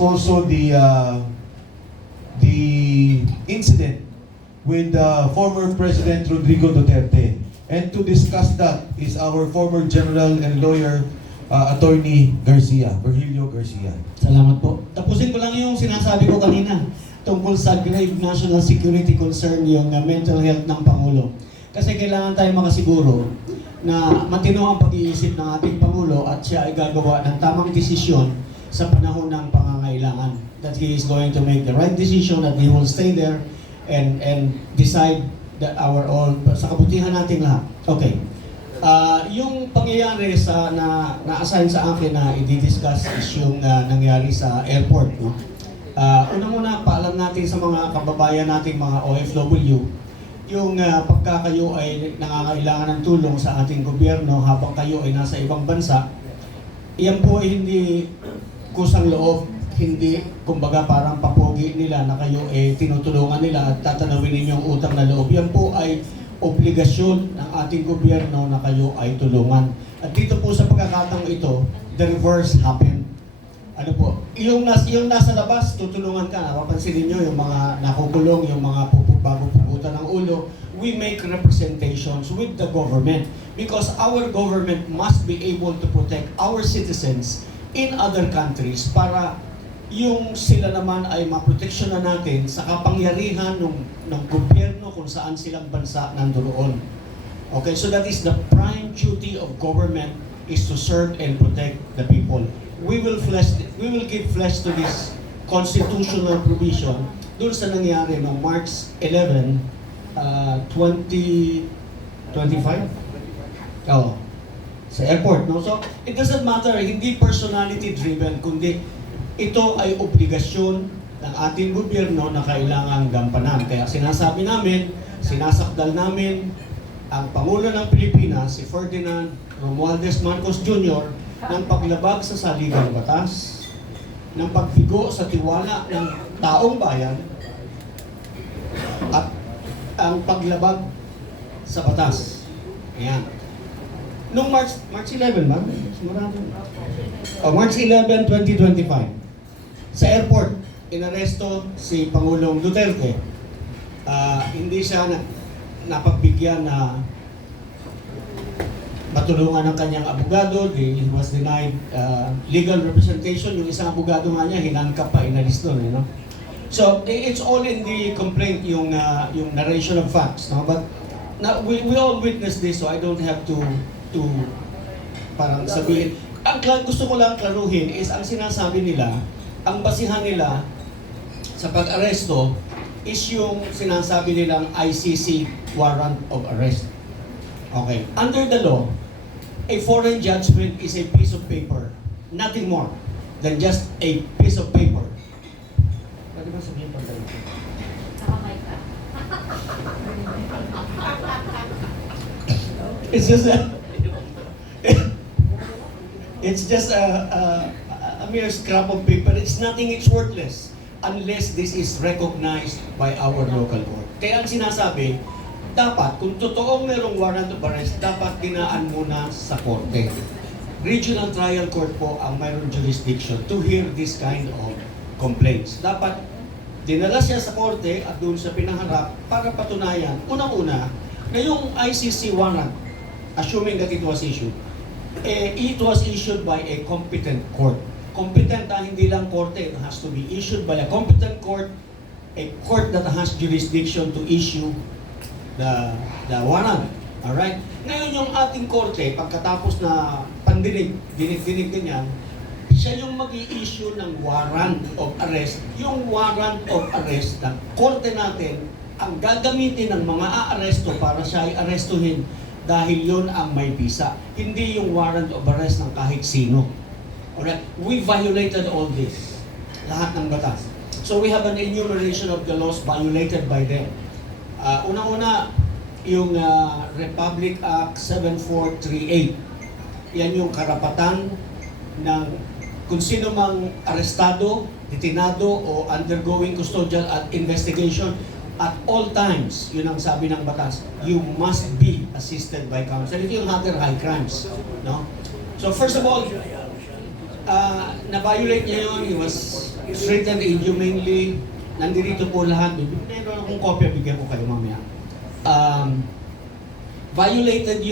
also the incident with former President Rodrigo Duterte. And to discuss that is our former General and Lawyer, Attorney Garcia, Virgilio Garcia. Salamat po. Tapusin ko lang yung sinasabi ko kanina tungkol sa grave national security concern, yung mental health ng Pangulo. Kasi kailangan tayo makasiguro na matino ang pag-iisip ng ating Pangulo at siya ay gagawa ng tamang desisyon sa panahon ng pangangailangan. That he is going to make the right decision, that he will stay there and decide that our all, sa kabutihan nating lahat. Okay. Yung pangyayari sa na-assign sa akin na i-discuss is yung nangyari sa airport, no? Unang-una, paalam natin sa mga kababayan nating mga OFW, yung pagka kayo ay nangangailangan ng tulong sa ating gobyerno habang kayo ay nasa ibang bansa, iyan po ay hindi kusang loob, hindi kumbaga parang papogi nila na kayo ay tinutulungan nila at tatanawin ninyong utang na loob. Yan po ay obligasyon ng ating gobyerno na kayo ay tulungan. At dito po sa pagkakataong ito, the reverse happened. Ano po, yung nasa labas, tutulungan ka. Napapansin niyo yung mga nakukulong, yung mga bago puputan ng ulo. We make representations with the government because our government must be able to protect our citizens in other countries para yung sila naman ay maproteksyon na natin sa kapangyarihan ng gobyerno kung saan silang bansa nandoon. Okay, so that is the prime duty of government, is to serve and protect the people. We will give flesh to this constitutional provision doon sa nangyari noong March 11, 2025. Oh, sa airport, no? So, it doesn't matter, hindi personality driven, kundi ito ay obligasyon ng ating gobyerno na kailangang gampanan. Kaya sinasabi namin, sinasakdal namin ang Pangulo ng Pilipinas, si Ferdinand Romualdez Marcos Jr., ng paglabag sa saligang batas, ng pagbigo sa tiwala ng taong bayan, at ang paglabag sa batas. Ayan. Noong March 11 ba? March 11, 2025. Sa airport, inaresto si Pangulong Duterte. Hindi siya napagbigyan na matulungan ng kanyang abogado. He was denied legal representation. Yung isang abogado nga niya, hinangkap pa, inalis doon. You know? So, it's all in the complaint, yung narration of facts. No? But we all witness this, so I don't have to parang sabihin. Ang gusto ko lang klaruhin is ang sinasabi nila, ang basihan nila sa pag-aresto is yung sinasabi nilang ICC warrant of arrest. Okay. Under the law, a foreign judgment is a piece of paper, nothing more than just a piece of paper. Pwede ba sabihin pa tayo? It's just a mere scrap of paper. It's nothing, it's worthless unless this is recognized by our local court. Kaya ang sinasabi, dapat, kung totoong merong warrant of arrest, dapat dinaan muna sa korte. Regional trial court po ang mayroong jurisdiction to hear this kind of complaints. Dapat dinala siya sa korte at doon sa pinaharap para patunayan, unang-una, na yung ICC warrant, assuming that it was issued by a competent court. Competent hindi lang korte, it has to be issued by a competent court, a court that has jurisdiction to issue the warrant. Alright? Ngayon yung ating korte, pagkatapos na dinig ganyan, siya yung mag-i-issue ng warrant of arrest. Yung warrant of arrest ng korte natin, ang gagamitin ng mga aaresto para siya ay arestuhin dahil yun ang may bisa. Hindi yung warrant of arrest ng kahit sino. Alright? We violated all this. Lahat ng batas. So we have an enumeration of the laws violated by them. Unang-una, yung Republic Act 7438. Yan yung karapatan ng kung sino mang arestado, detinado, o undergoing custodial investigation at all times, yun ang sabi ng batas, you must be assisted by counsel. Ito yung other high crimes. No? So first of all, Na-violate niya yun. He was treated inhumanely. Nandito po lahat. Meron akong kopya, bigyan ko kayo mamaya. Violated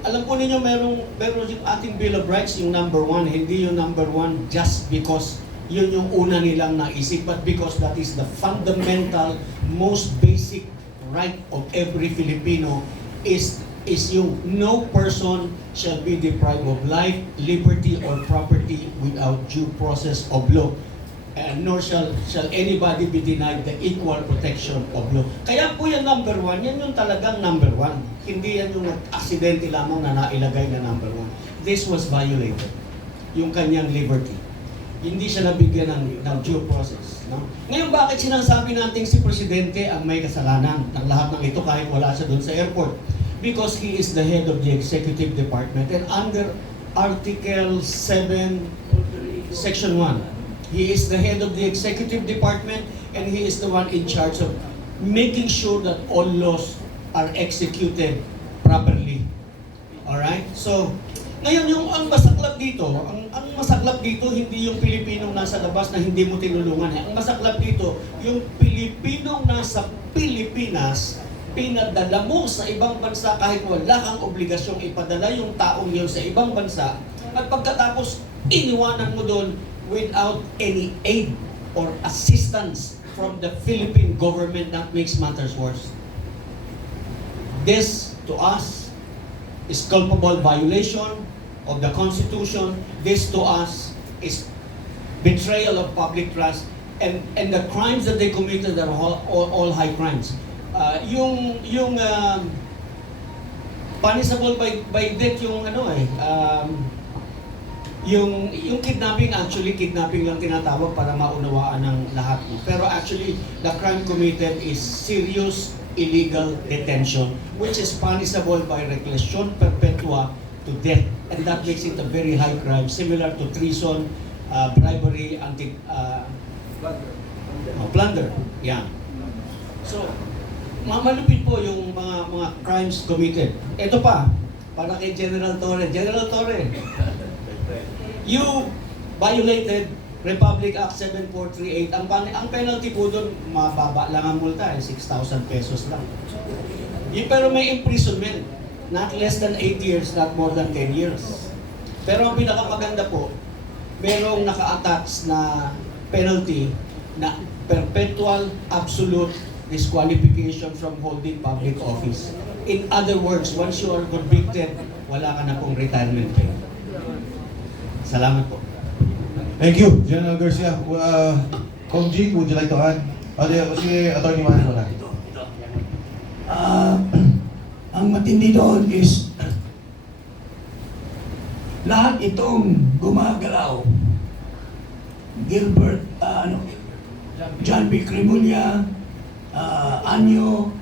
alam po ninyo, meron yung ating Bill of Rights, yung number 1, hindi yung number 1 just because yun yung una nilang naisip, but because that is the fundamental, most basic right of every Filipino is yung no person shall be deprived of life, liberty, or property without due process of law. Nor shall anybody be denied the equal protection of law. Kaya po yan number 1, yan yung talagang number 1. Hindi yan yung aksidente lamang na nailagay na number 1. This was violated. Yung kanyang liberty. Hindi siya nabigyan ng due process. No? Ngayon, bakit sinasabi natin si Presidente ang may kasalanan ng lahat ng ito kahit wala siya doon sa airport? Because he is the head of the executive department, and under Article 7, Section 1, he is the head of the executive department, and he is the one in charge of making sure that all laws are executed properly. Alright? So, ngayon yung ang masaklap dito, ang masaklap dito hindi yung Pilipinong nasa labas na hindi mo tinulungan. Ang masaklap dito, yung Pilipinong nasa Pilipinas, pinadala mo sa ibang bansa kahit wala kang obligasyong ipadala yung taong yun sa ibang bansa, at pagkatapos iniwanan mo doon without any aid or assistance from the Philippine government. That makes matters worse. This, to us, is culpable violation of the Constitution. This, to us, is betrayal of public trust, and the crimes that they committed are all high crimes. Punishable by death yung kidnapping, actually kidnapping lang tinatawag para maunawaan ng lahat. Pero actually, the crime committed is serious illegal detention, which is punishable by reclusion perpetua to death. And that makes it a very high crime, similar to treason, bribery, plunder. Yeah. So, malupit po yung mga crimes committed. Ito pa, para kay General Torre. General Torre, you violated Republic Act 7438. Ang penalty po doon, mababa lang ang multa, 6,000 pesos lang. Pero may imprisonment, not less than 8 years, not more than 10 years. Pero ang pinakamaganda po, merong naka-attach na penalty na perpetual absolute disqualification from holding public office. In other words, once you are convicted, wala ka na pong retirement pay. Salamat po. Thank you, General Garcia. Kong Jing, would you like to add? Si Atty. Manny muna. Ang matindi doon is lahat itong gumagalaw, Gilbert, John B. Cremulya, Anyo,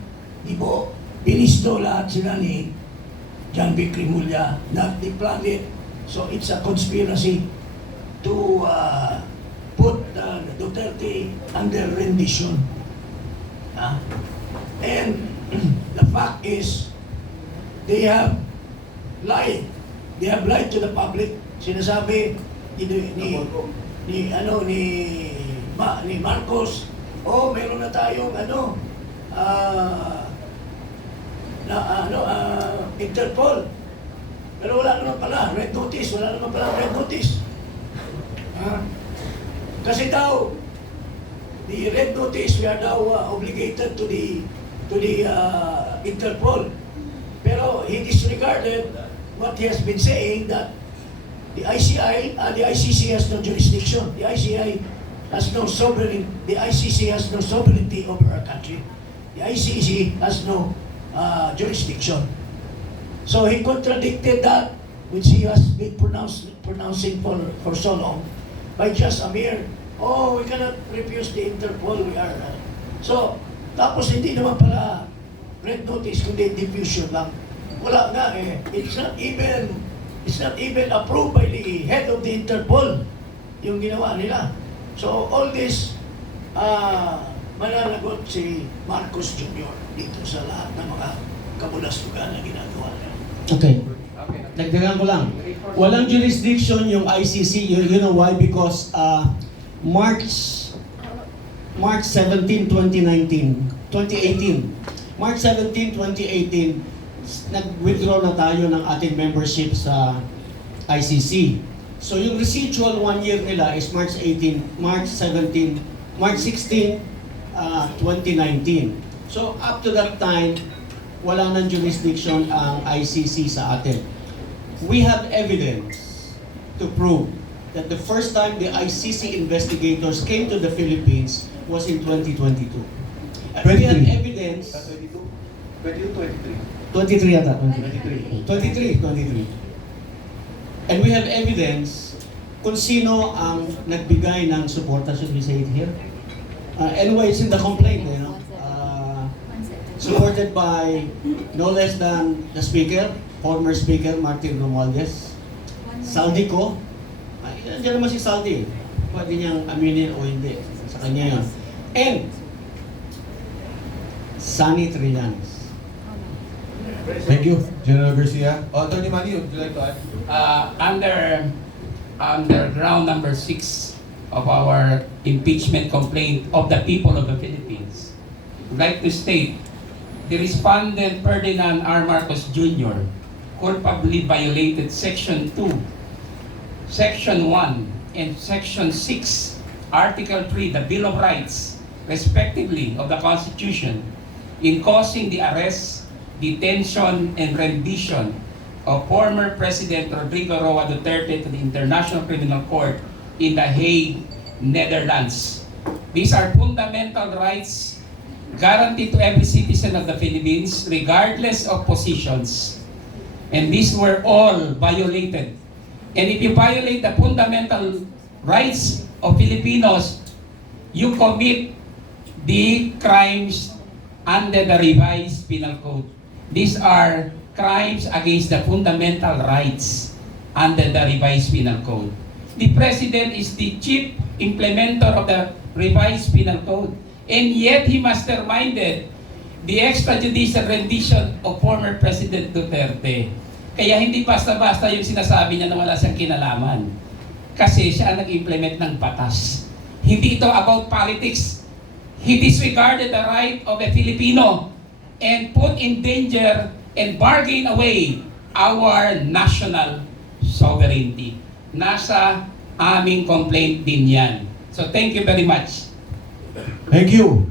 Ibo, Pinisto, lahat sila ni John B. Cremulya, not the planet. So it's a conspiracy to put Duterte under rendition. And the fact is, they have lied. They have lied to the public. Sinasabi ni Marcos, meron na tayong Interpol. Pero wala naman pala, red notice, wala naman pala red notice. Kasi daw, the red notice, we are now obligated to the Interpol. Pero he disregarded what he has been saying, that the ICC has no jurisdiction. The ICC has no sovereignty over our country. The ICC has no jurisdiction. So he contradicted that, which he has been pronouncing for so long, by just a mere, we cannot refuse the Interpol, we are. So, tapos hindi naman pala red notice, kundi diffusion lang. Wala nga eh. It's not even approved by the head of the Interpol, yung ginawa nila. So, all this, malalagot si Marcos Jr. dito sa lahat ng mga kabulastugan na ginagawa nila. Okay. Dagdagan ko lang. Walang jurisdiction yung ICC. You know why? Because March 17, 2018, March 17, 2018, nag-withdraw na tayo ng ating membership sa ICC. So yung residual 1 year nila is March 16, 2019. So up to that time, wala nang jurisdiction ang ICC sa atin. We have evidence to prove that the first time the ICC investigators came to the Philippines was in 2022. And we have 23. evidence... 22, 23. 23 yata. 23. And we have evidence kung sino ang nagbigay ng suporta. Should we say it here? Anyway, it's in the complaint, you know. Supported by no less than the Speaker, former Speaker Martin Romualdez, Saldico. Diyan naman si Saldi. Pwede niyang aminin o hindi. Sa kanya yun. And Sunny Trillanes. Thank you, General Garcia. Attorney Manny, would you like to add? Under ground number 6 of our impeachment complaint of the people of the Philippines, I'd like to state the respondent Ferdinand R. Marcos Jr. culpably violated Section 2, Section 1, and Section 6, Article 3, the Bill of Rights, respectively, of the Constitution, in causing the arrest, detention, and rendition of former President Rodrigo Roa Duterte to the International Criminal Court in The Hague, Netherlands. These are fundamental rights guaranteed to every citizen of the Philippines, regardless of positions. And these were all violated. And if you violate the fundamental rights of Filipinos, you commit the crimes under the revised penal code. These are crimes against the fundamental rights under the revised penal code. The President is the chief implementer of the revised penal code. And yet, he masterminded the extrajudicial rendition of former President Duterte. Kaya hindi basta-basta yung sinasabi niya na wala siyang kinalaman. Kasi siya ang nag-implement ng batas. Hindi ito about politics. He disregarded the right of a Filipino and put in danger and bargain away our national sovereignty. Nasa aming complaint din yan. So thank you very much. Thank you.